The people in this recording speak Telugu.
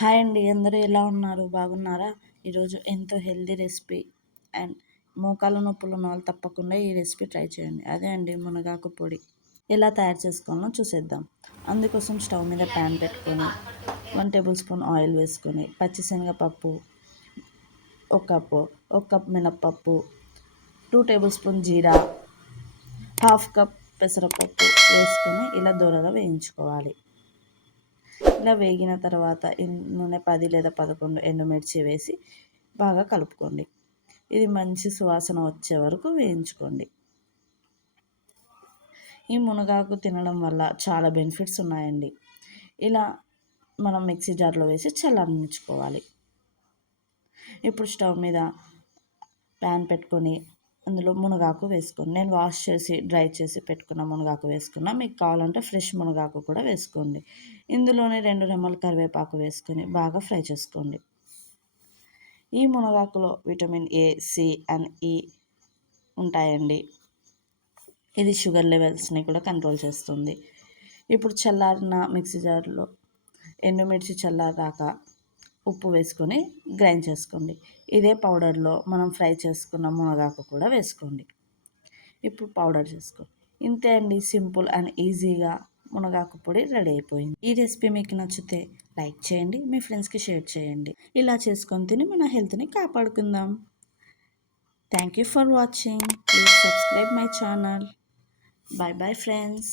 హాయ్ అండి, అందరూ ఎలా ఉన్నారు? బాగున్నారా? ఈరోజు ఎంతో హెల్దీ రెసిపీ అండ్ మోకాళ్ళ నొప్పులు ఉన్న వాళ్ళు తప్పకుండా ఈ రెసిపీ ట్రై చేయండి. అదే అండి మునగాకు పొడి. ఎలా తయారు చేసుకోవాలో చూసేద్దాం. అందుకోసం స్టవ్ మీద ప్యాన్ పెట్టుకొని 1 టేబుల్ స్పూన్ ఆయిల్ వేసుకొని పచ్చిశనగపప్పు ఒక కప్ మినప్పప్పు, 2 టేబుల్ స్పూన్ జీరా, హాఫ్ కప్ పెసరపప్పు వేసుకొని ఇలా దూరగా వేయించుకోవాలి. ఇలా వేగిన తర్వాత నూనె 10 లేదా 11 ఎండుమిర్చి వేసి బాగా కలుపుకోండి. ఇది మంచి సువాసన వచ్చే వరకు వేయించుకోండి. ఈ మునగాకు తినడం వల్ల చాలా బెనిఫిట్స్ ఉన్నాయండి. ఇలా మనం మిక్సీ జార్లో వేసి చల్లారించుకోవాలి. ఇప్పుడు స్టవ్ మీద ప్యాన్ పెట్టుకొని అందులో మునగాకు వేసుకోండి. నేను వాష్ చేసి డ్రై చేసి పెట్టుకున్న మునగాకు వేసుకున్నా. మీకు కావాలంటే ఫ్రెష్ మునగాకు కూడా వేసుకోండి. ఇందులోనే 2 రెమ్మలు కరివేపాకు వేసుకొని బాగా ఫ్రై చేసుకోండి. ఈ మునగాకులో విటమిన్ ఏ, సి అండ్ ఈ ఉంటాయండి. ఇది షుగర్ లెవెల్స్ని కూడా కంట్రోల్ చేస్తుంది. ఇప్పుడు చల్లారిన మిక్సీ జార్లో ఎండుమిర్చి చల్లారాక ఉప్పు వేసుకొని గ్రైండ్ చేసుకోండి. ఇదే పౌడర్లో మనం ఫ్రై చేసుకున్న మునగాకు కూడా వేసుకోండి. ఇప్పుడు పౌడర్ చేసుకోండి. ఇంతే అండి, సింపుల్ అండ్ ఈజీగా మునగాకు పొడి రెడీ అయిపోయింది. ఈ రెసిపీ మీకు నచ్చితే లైక్ చేయండి, మీ ఫ్రెండ్స్కి షేర్ చేయండి. ఇలా చేసుకొని తిని మన హెల్త్ని కాపాడుకుందాం. Thank you for watching. Please subscribe my channel. Bye bye friends.